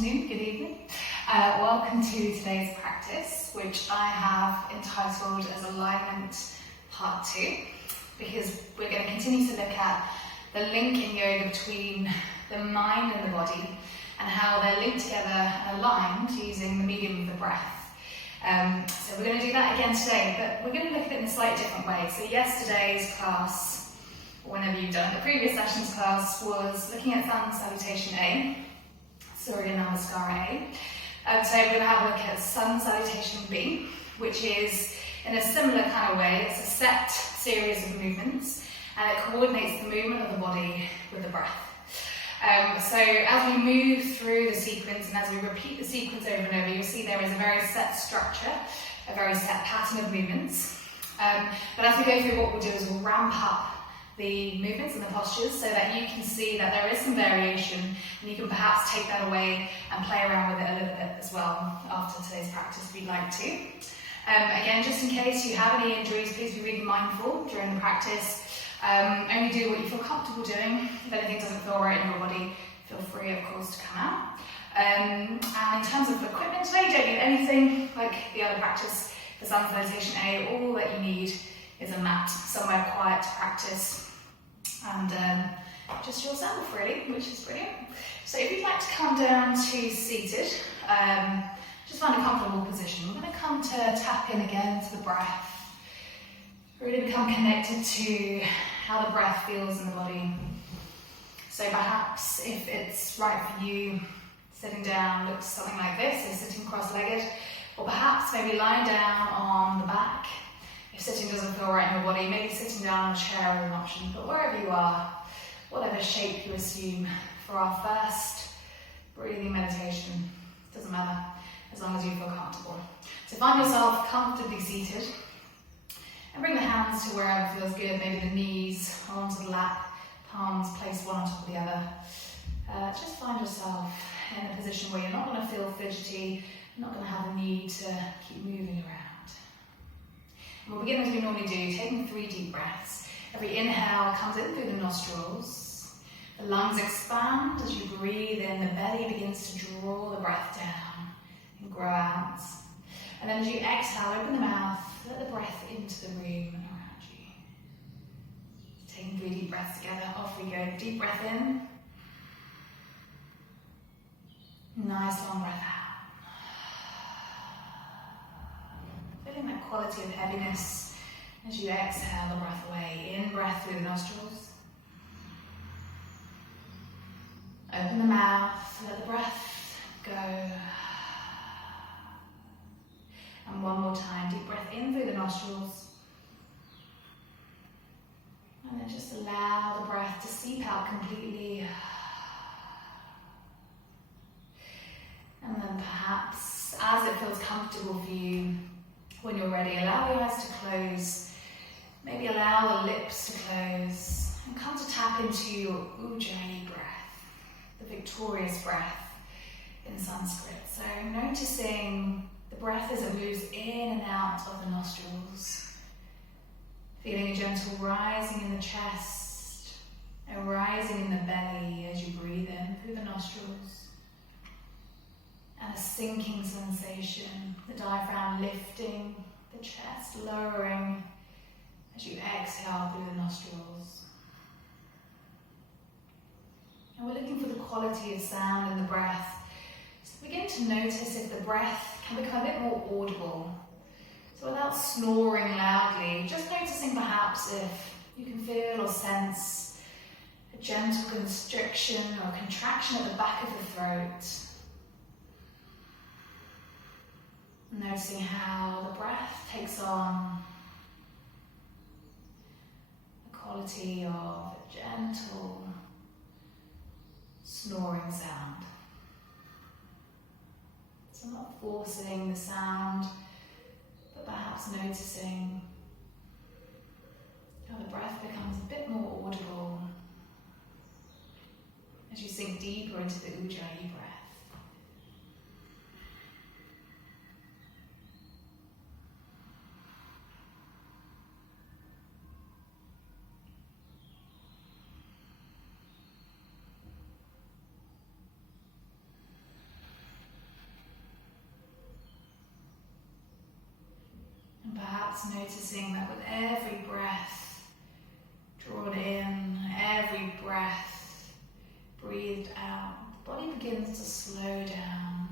afternoon, good evening. Welcome to today's practice, which I have entitled as Alignment Part 2, because we're going to continue to look at the link in yoga between the mind and the body and how they're linked together and aligned using the medium of the breath. So we're going to do that again today, but we're going to look at it in a slightly different way. So yesterday's class, or whenever you've done the previous session's class, was looking at Sun Salutation A, Surya Namaskara A. Today we're going to have a look at Sun Salutation B, which is in a similar kind of way. It's a set series of movements and it coordinates the movement of the body with the breath. So as we move through the sequence and as we repeat the sequence over and over, you'll see there is a very set structure, a very set pattern of movements. But as we go through, what we'll do is we'll ramp up the movements and the postures so that you can see that there is some variation and you can perhaps take that away and play around with it a little bit as well after today's practice if you'd like to. Again, just in case you have any injuries, please be really mindful during the practice. Only do what you feel comfortable doing. If anything doesn't feel right in your body, feel free, of course, to come out. And in terms of equipment today, you don't need anything like the other practice for Sun Salutation A. All that you need is a mat, somewhere quiet to practice, and just yourself really, which is brilliant. So if you'd like to come down to seated, just find a comfortable position. We're going to come to tap in again to the breath, really become connected to how the breath feels in the body. So perhaps if it's right for you, sitting down looks something like this, so sitting cross-legged, or perhaps maybe lying down on the back. If sitting doesn't feel right in your body, maybe sitting down on a chair is an option, but wherever you are, whatever shape you assume for our first breathing meditation, doesn't matter, as long as you feel comfortable. So find yourself comfortably seated and bring the hands to wherever feels good, maybe the knees onto the lap, palms placed one on top of the other. Just find yourself in a position where you're not going to feel fidgety, you're not going to have the need to keep moving around. We'll begin as we normally do, taking 3 deep breaths. Every inhale comes in through the nostrils. The lungs expand as you breathe in. The belly begins to draw the breath down and grow out. And then as you exhale, open the mouth, let the breath into the room around you. Taking 3 deep breaths together, off we go. Deep breath in. Nice long breath out. Feeling that quality of heaviness as you exhale the breath away. In breath through the nostrils. Open the mouth, let the breath go. And one more time, deep breath in through the nostrils. And then just allow the breath to seep out completely. And then perhaps, as it feels comfortable for you, when you're ready, allow the eyes to close, maybe allow the lips to close, and come to tap into your Ujjayi breath, the victorious breath in Sanskrit. So noticing the breath as it moves in and out of the nostrils, feeling a gentle rising in the chest, a rising in the belly as you breathe in through the nostrils, and a sinking sensation, the diaphragm lifting, the chest lowering as you exhale through the nostrils. And we're looking for the quality of sound in the breath. So begin to notice if the breath can become a bit more audible. So without snoring loudly, just noticing perhaps if you can feel or sense a gentle constriction or contraction at the back of the throat. Noticing how the breath takes on the quality of a gentle snoring sound. So not forcing the sound, but perhaps noticing how the breath becomes a bit more audible as you sink deeper into the Ujjayi breath. perhaps noticing that with every breath drawn in, every breath breathed out, the body begins to slow down.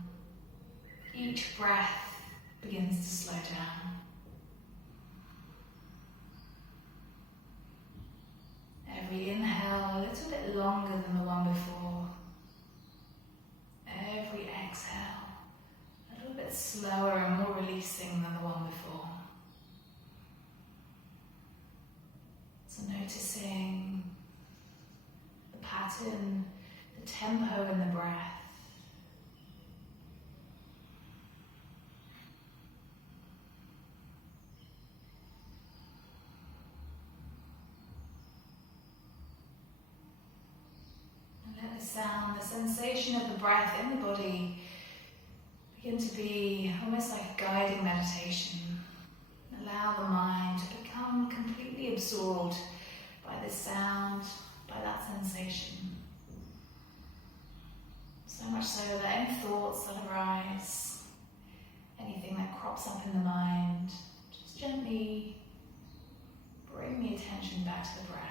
Each breath begins to slow down. Every inhale a little bit longer than the one before. Every exhale a little bit slower and more releasing than the one before. So noticing the pattern, the tempo in the breath. Let the sound, the sensation of the breath in the body begin to be almost like a guiding meditation. Allow the mind to become completely absorbed by the sound, by that sensation. So much so that any thoughts that arise, anything that crops up in the mind, just gently bring the attention back to the breath.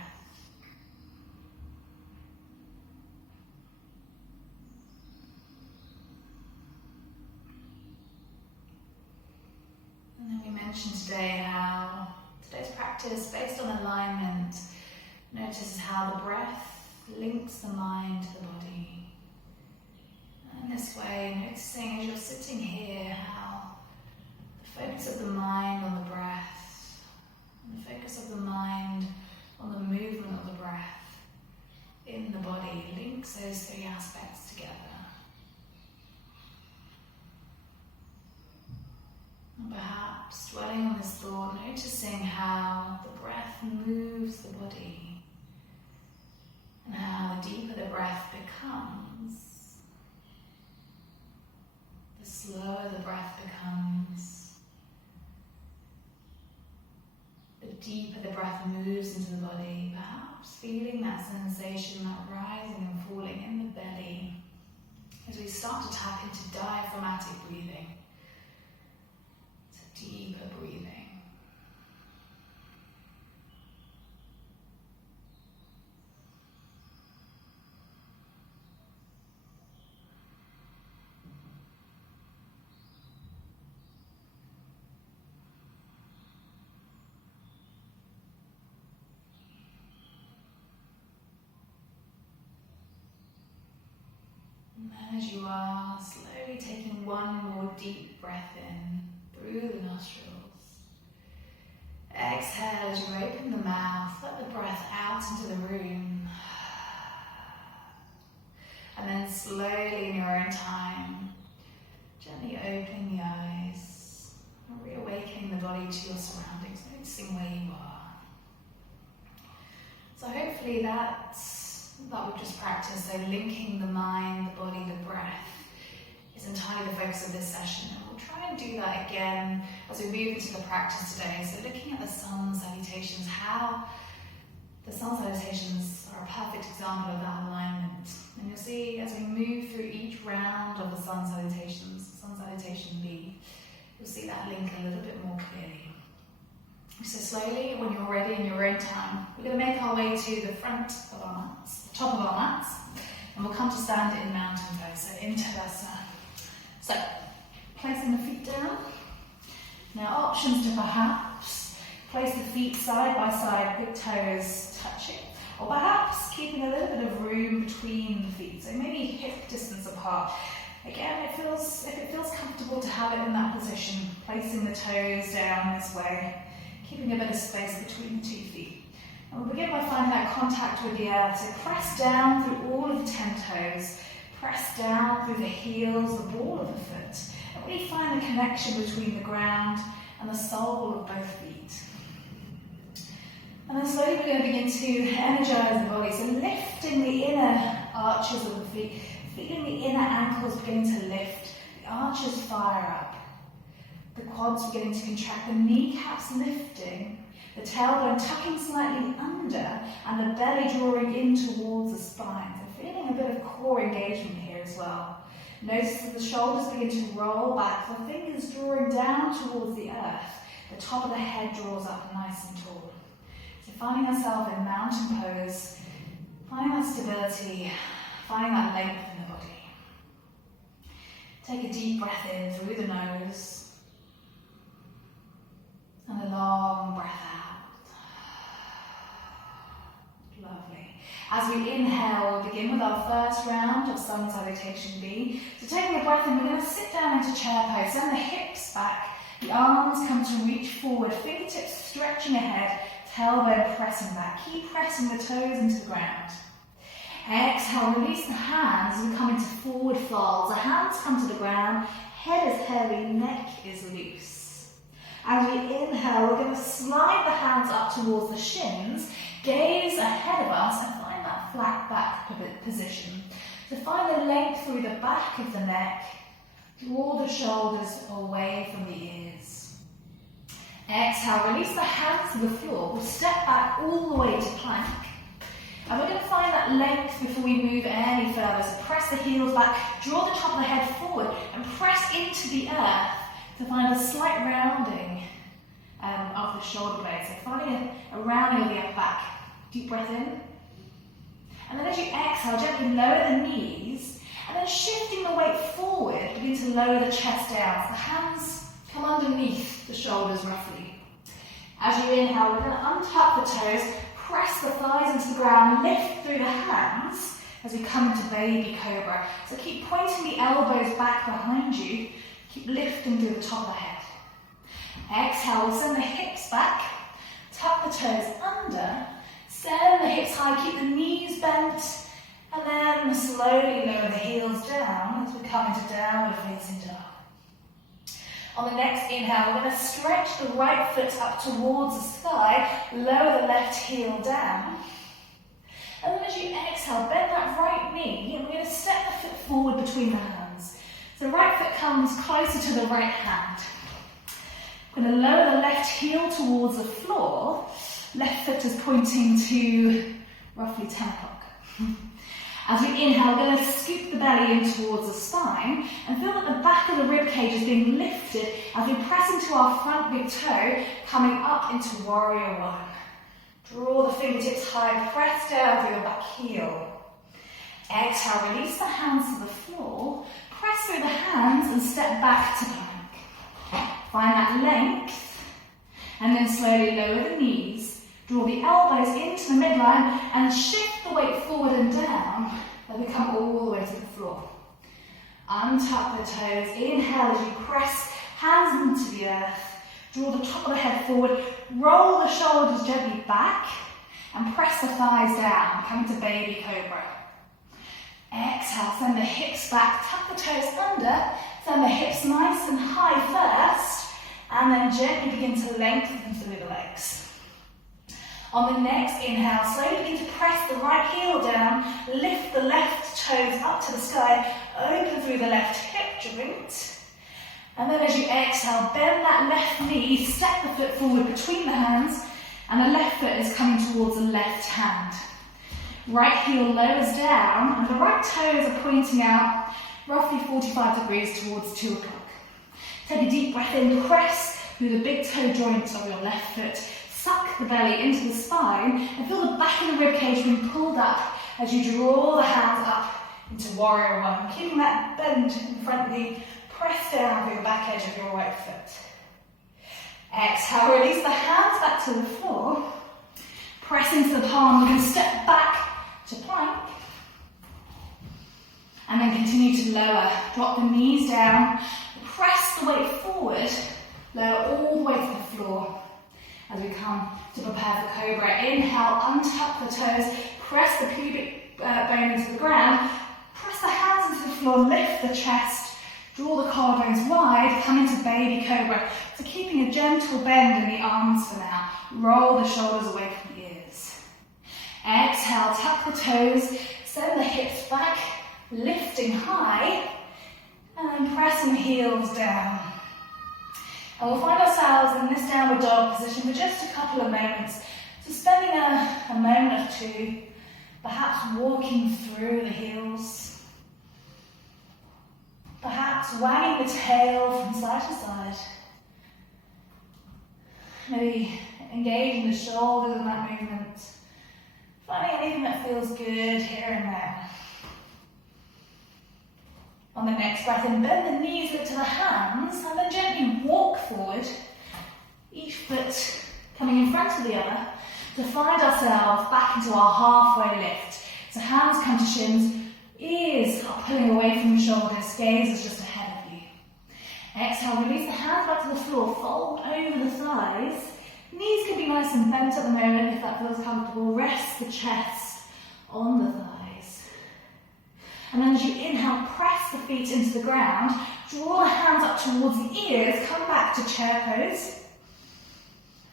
And then we mentioned today how today's practice, based on alignment, notices how the breath links the mind to the body. And in this way, noticing as you're sitting here how the focus of the mind on the breath, and the focus of the mind on the movement of the breath in the body links those three aspects together. And perhaps dwelling on this thought, noticing how the breath moves the body and how the deeper the breath becomes, the slower the breath becomes, the deeper the breath moves into the body, perhaps feeling that sensation, that rising and falling in the belly as we start to tap into diaphragmatic breathing. Deeper breathing. And then as you are slowly taking one more deep breath in, through the nostrils. Exhale as you open the mouth, let the breath out into the room. And then slowly in your own time, gently opening the eyes, reawakening the body to your surroundings, noticing where you are. So hopefully that we've just practiced, so linking the mind, the body, the breath, is entirely the focus of this session. And we'll try and do that again as we move into the practice today. So looking at the sun salutations, how the sun salutations are a perfect example of that alignment. And you'll see as we move through each round of the sun salutations, sun salutation B, you'll see that link a little bit more clearly. So slowly, when you're ready in your own time, we're going to make our way to the front of our mats, the top of our mats, and we'll come to stand in mountain pose, so in Tadasana. So, placing the feet down. Now options to perhaps place the feet side by side, big toes touching, or perhaps keeping a little bit of room between the feet, so maybe hip distance apart. Again, if it feels comfortable to have it in that position, placing the toes down this way, keeping a bit of space between the 2 feet. And we'll begin by finding that contact with the earth, so press down through all of the 10 toes, press down through the heels, the ball of the foot, and really find the connection between the ground and the sole of both feet. And then slowly we're going to begin to energize the body, so lifting the inner arches of the feet, feeling the inner ankles beginning to lift, the arches fire up, the quads beginning to contract, the kneecaps lifting, the tailbone tucking slightly under, and the belly drawing in towards the spine. So feeling a bit of core engagement here as well. Notice that the shoulders begin to roll back, the fingers drawing down towards the earth, The top of the head draws up nice and tall. So finding ourselves in mountain pose, finding that stability, finding that length in the body. Take a deep breath in through the nose and a long breath out. Lovely. As we inhale, we'll begin with our first round of sun salutation B. So taking a breath in, we're going to sit down into chair pose. Send the hips back, the arms come to reach forward, fingertips stretching ahead, tailbone pressing back. Keep pressing the toes into the ground. Exhale, release the hands as we come into forward fold. The hands come to the ground, head is heavy, neck is loose. As we inhale, we're going to slide the hands up towards the shins, gaze ahead of us and find that flat back position. So find the length through the back of the neck, draw the shoulders away from the ears. Exhale, release the hands to the floor. We'll step back all the way to plank. And we're going to find that length before we move any further. So press the heels back, draw the top of the head forward and press into the earth to find a slight rounding of the shoulder blades. So finding a rounding of the upper back. Deep breath in. And then as you exhale, gently lower the knees and then shifting the weight forward, begin to lower the chest down. So the hands come underneath the shoulders roughly. As you inhale, we're going to untuck the toes, press the thighs into the ground, lift through the hands as we come into baby cobra. So keep pointing the elbows back behind you, keep lifting through the top of the head. Exhale, we'll send the hips back, tuck the toes under, send the hips high, keep the knees bent, and then slowly lower the heels down as we come into downward facing dog. On the next inhale, we're going to stretch the right foot up towards the sky, lower the left heel down. And then as you exhale, bend that right knee, and we're going to step the foot forward between the hands. So the right foot comes closer to the right hand. We're going to lower the left heel towards the floor. Left foot is pointing to roughly 10 o'clock. As we inhale, we're going to scoop the belly in towards the spine and feel that the back of the rib cage is being lifted as we press into our front big toe, coming up into warrior one. Draw the fingertips high, press down through the back heel. Exhale, release the hands to the floor, press through the hands and step back to plank. Find that length and then slowly lower the knees. Draw the elbows into the midline and shift the weight forward and down as we come all the way to the floor. Untuck the toes, inhale as you press hands into the earth. Draw the top of the head forward, roll the shoulders gently back and press the thighs down, coming to baby cobra. Exhale, send the hips back, tuck the toes under, send the hips nice and high first and then gently begin to lengthen through the legs. On the next inhale, slowly begin to press the right heel down, lift the left toes up to the sky, open through the left hip joint. And then as you exhale, bend that left knee, step the foot forward between the hands, and the left foot is coming towards the left hand. Right heel lowers down, and the right toes are pointing out roughly 45 degrees towards 2 o'clock. Take a deep breath in, press through the big toe joints of your left foot. Suck the belly into the spine and feel the back of the ribcage being pulled up as you draw the hands up into warrior one. Keeping that bend in the front knee, press down through the back edge of your right foot. Exhale, release the hands back to the floor. Press into the palm, we're going to step back to plank. And then continue to lower. Drop the knees down, press the weight forward, lower all the way to the floor. As we come to prepare for cobra, inhale, untuck the toes, press the pubic bone into the ground, press the hands into the floor, lift the chest, draw the collarbones wide, come into baby cobra. So keeping a gentle bend in the arms for now. Roll the shoulders away from the ears. Exhale, tuck the toes, send the hips back, lifting high, and then pressing the heels down. And we'll find ourselves in this downward dog position for just a couple of moments. So spending a moment or two, perhaps walking through the heels, perhaps wagging the tail from side to side. Maybe engaging the shoulders in that movement. Finding anything that feels good here and there. On the next breath in, bend the knees, look to the hands, and then gently walk forward, each foot coming in front of the other, to find ourselves back into our halfway lift. So hands come to shins, ears are pulling away from the shoulders, gaze is just ahead of you. Exhale, release the hands back to the floor, fold over the thighs. Knees can be nice and bent at the moment if that feels comfortable. Rest the chest on the thighs. And then as you inhale, press the feet into the ground, draw the hands up towards the ears, come back to chair pose.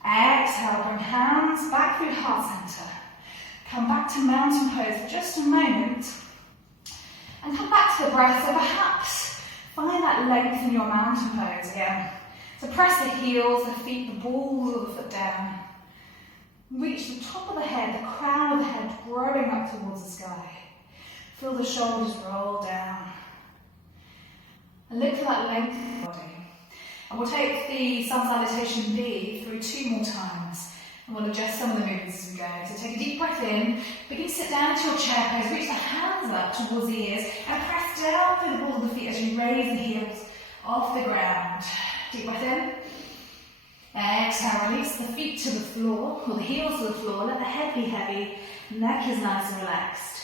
Exhale, bring hands back through heart center. Come back to mountain pose for just a moment. And come back to the breath, so perhaps find that length in your mountain pose again. So press the heels, the feet, the balls of the foot down. Reach the top of the head, the crown of the head growing up towards the sky. Feel the shoulders roll down. And look for that length in the body. And we'll take the sun salutation B through 2 more times. And we'll adjust some of the movements as we go. So take a deep breath in, begin to sit down into your chair pose, reach the hands up towards the ears, and press down through the balls of the feet as you raise the heels off the ground. Deep breath in. Exhale, release the feet to the floor, or the heels to the floor, let the head be heavy, neck is nice and relaxed.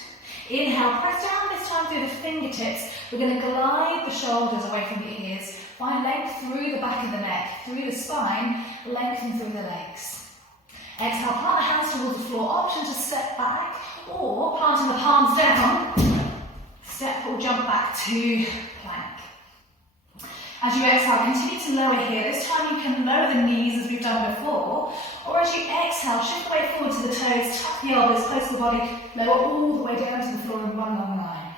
Inhale, press down this time through the fingertips. We're going to glide the shoulders away from the ears. Find length through the back of the neck, through the spine, lengthen through the legs. Exhale, plant the hands towards the floor. Option to step back, or planting the palms down, step or jump back to plank. As you exhale, continue to lower here. This time you can lower the knees as we've done before, or as you exhale, shift the weight forward to the toes, tuck the elbows close to the body, lower all the way down to the floor in one long line.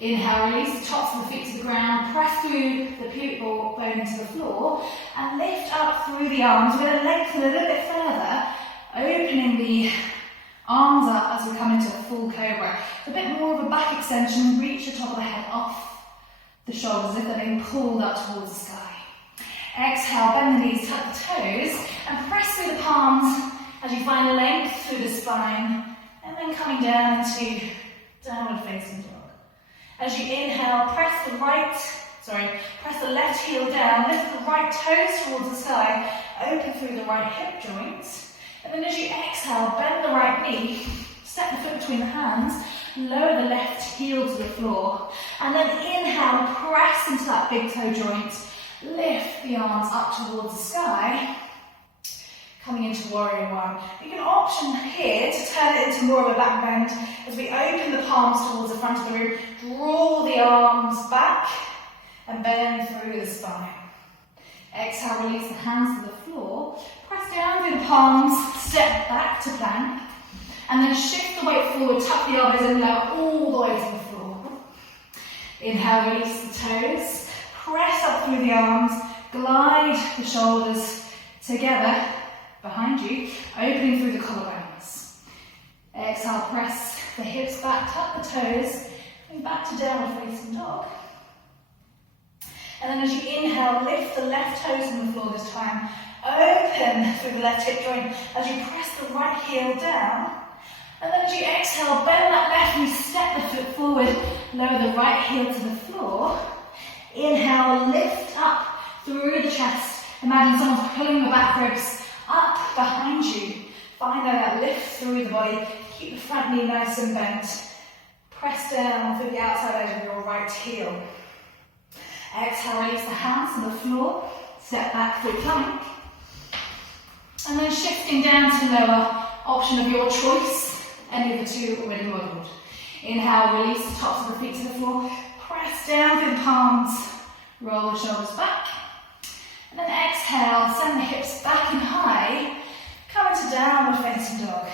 Inhale, release the tops of the feet to the ground, press through the pubic bone into the floor, and lift up through the arms. We're going to lengthen a little bit further, opening the arms up as we come into a full cobra. A bit more of a back extension, reach the top of the head off the shoulders as if they're being pulled up towards the sky. Exhale, bend the knees, tuck the toes, and press through the palms as you find length through the spine, and then coming down into downward facing dog. As you inhale, press the left heel down, lift the right toes towards the sky, open through the right hip joints, and then as you exhale, bend the right knee, step the foot between the hands, lower the left heel to the floor, and then inhale, press into that big toe joint, lift the arms up towards the sky, coming into warrior one. You can option here to turn it into more of a back bend as we open the palms towards the front of the room, draw the arms back and bend through the spine. Exhale, release the hands to the floor, press down through the palms, step back to plank, and then shift the weight forward, tuck the elbows and lower all the way to the floor. Inhale, release the toes, press up through the arms, glide the shoulders together behind you, opening through the collarbones. Exhale, press the hips back, tuck the toes, and back to downward facing dog. And then as you inhale, lift the left toes from the floor this time, open through the left hip joint as you press the right heel down. And then as you exhale, bend that left knee, step the foot forward, lower the right heel to the floor. Inhale, lift up through the chest. Imagine someone's pulling the back ribs up behind you. Find that lift through the body. Keep the front knee nice and bent. Press down through the outside edge of your right heel. Exhale, release the hands to the floor. Step back through plank. And then shifting down to lower, option of your choice. Any of the two already modelled. Inhale, release the tops of the feet to the floor. Press down through the palms. Roll the shoulders back. And then exhale, send the hips back and high. Come into downward facing dog.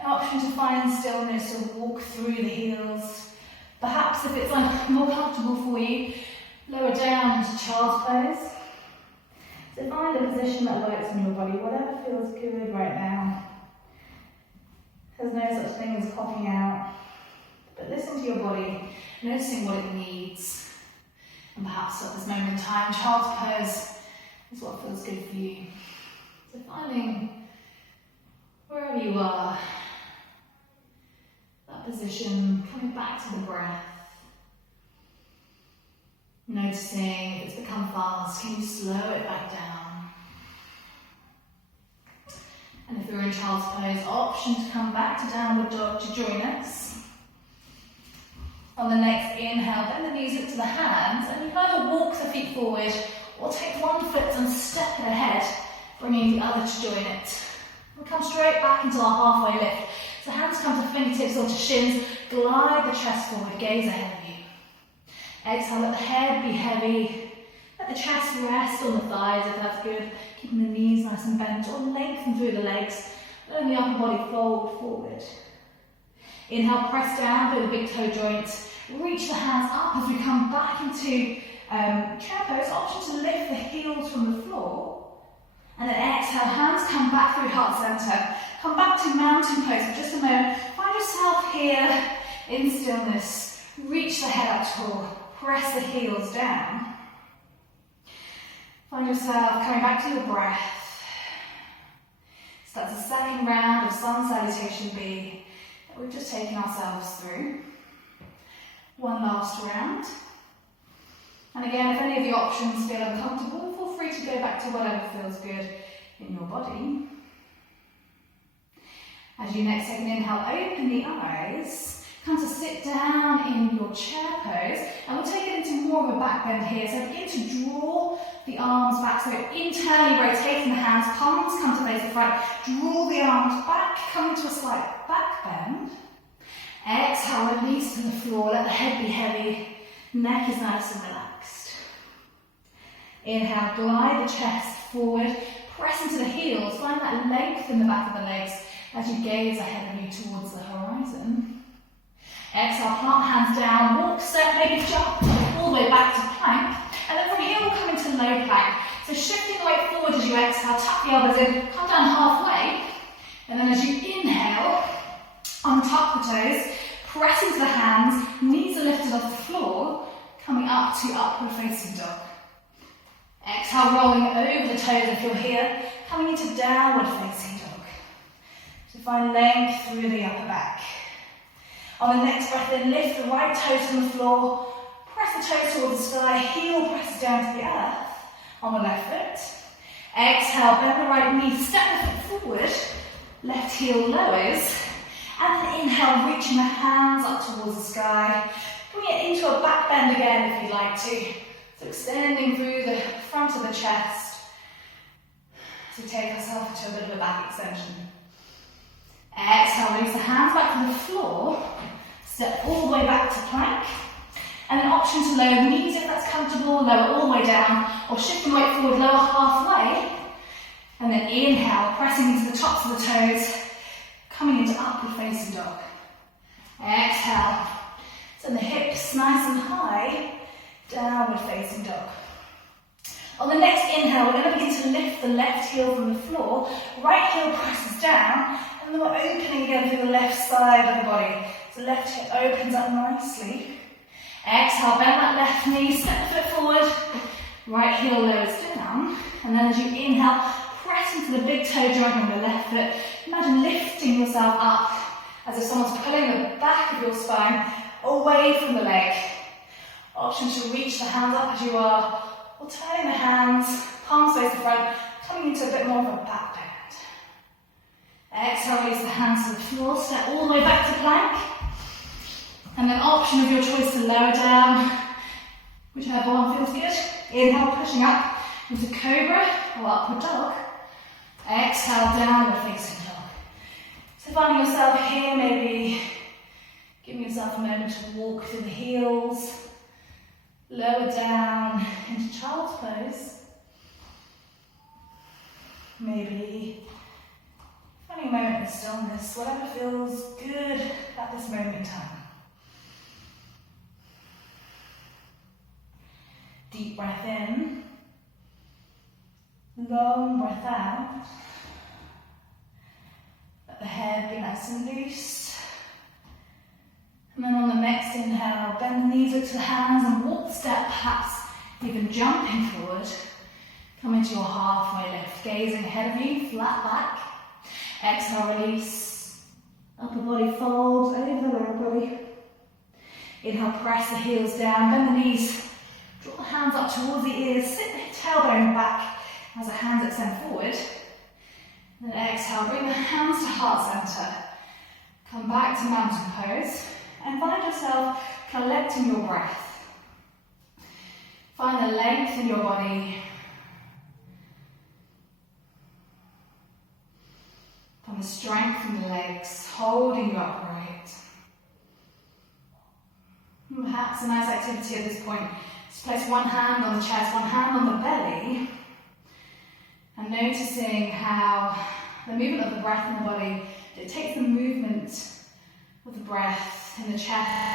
An option to find stillness, to walk through the heels. Perhaps if it's more comfortable for you, lower down into child's pose. So find a position that works in your body, whatever feels good right now. There's no such thing as popping out, but listen to your body, noticing what it needs. And perhaps at this moment in time, child's pose is what feels good for you. So finding wherever you are, that position, coming back to the breath. Noticing if it's become fast, can you slow it back down? And if you're in child's pose, option to come back to downward dog to join us. On the next inhale, bend the knees into the hands, and you can either walk the feet forward or take one foot and step it ahead, bringing the other to join it. We'll come straight back into our halfway lift. So hands come to fingertips or to shins, glide the chest forward, gaze ahead of you. Exhale, let the head be heavy. Let the chest rest on the thighs if that's good. Keeping the knees nice and bent or lengthen through the legs. Letting the upper body fold forward. Inhale, press down through the big toe joints. Reach the hands up as we come back into chair pose. Option to lift the heels from the floor. And then exhale, hands come back through heart center. Come back to mountain pose for just a moment. Find yourself here in stillness. Reach the head up tall. Press the heels down. Find yourself coming back to your breath. So that's the second round of Sun Salutation B that we've just taken ourselves through. One last round. And again, if any of the options feel uncomfortable, feel free to go back to whatever feels good in your body. As you next take an inhale, open the eyes. Come to sit down in your chair pose, and we'll take it into more of a back bend here. So begin to draw the arms back, so internally rotating the hands, palms come to face the front, draw the arms back, come into a slight back bend. Exhale, release to the floor, let the head be heavy, neck is nice and relaxed. Inhale, glide the chest forward, press into the heels, find that length in the back of the legs as you gaze ahead of you towards the horizon. Exhale, plant hands down, walk, step, maybe jump all the way back to plank. And then from here we'll come into low plank. So shifting the weight forward as you exhale, tuck the elbows in, come down halfway. And then as you inhale, untuck the toes, press into the hands, knees are lifted off the floor, coming up to upward facing dog. Exhale, rolling over the toes if you're here, coming into downward facing dog. So find length through the upper back. On the next breath in, lift the right toes from the floor, press the toes towards the sky, heel presses down to the earth on the left foot. Exhale, bend the right knee, step the foot forward, left heel lowers, and then inhale, reaching the hands up towards the sky. Bring it into a back bend again if you'd like to. So extending through the front of the chest to take ourselves into a bit of a back extension. Exhale, release the hands back to the floor, step all the way back to plank, and an option to lower the knees if that's comfortable, lower all the way down, or shift the weight forward, lower halfway, and then inhale, pressing into the tops of the toes, coming into upward facing dog. Exhale, send the hips nice and high, downward facing dog. On the next inhale, we're going to begin to lift the left heel from the floor, right heel presses down, and then we're opening again through the left side of the body. So left hip opens up nicely. Exhale, bend that left knee, step the foot forward, right heel lowers down, and then as you inhale, press into the big toe joint on the left foot. Imagine lifting yourself up as if someone's pulling the back of your spine away from the leg. Option to reach the hands up as you are, or turning the hands, palms face the front, coming into a bit more of a back bend. Exhale, release the hands to the floor, step all the way back to plank. And then option of your choice to lower down, whichever one feels good. Inhale, pushing up into cobra or upward dog. Exhale, downward facing dog. So finding yourself here, maybe giving yourself a moment to walk through the heels, lower down into child's pose. Maybe finding a moment of stillness, whatever feels good at this moment in time. Deep breath in, long breath out. Let the head be nice and loose. And then on the next inhale, bend the knees into the hands and walk step, perhaps even jumping forward. Come into your halfway lift, gazing ahead of you, flat back. Exhale, release. Upper body folds over the lower body. Inhale, press the heels down, bend the knees. Draw the hands up towards the ears, sit the tailbone back as the hands extend forward. Then exhale, bring the hands to heart center. Come back to mountain pose and find yourself collecting your breath. Find the length in your body. Find the strength in the legs, holding you upright. And perhaps a nice activity at this point. Just place one hand on the chest, one hand on the belly, and noticing how the movement of the breath in the body dictates the movement of the breath in the chest.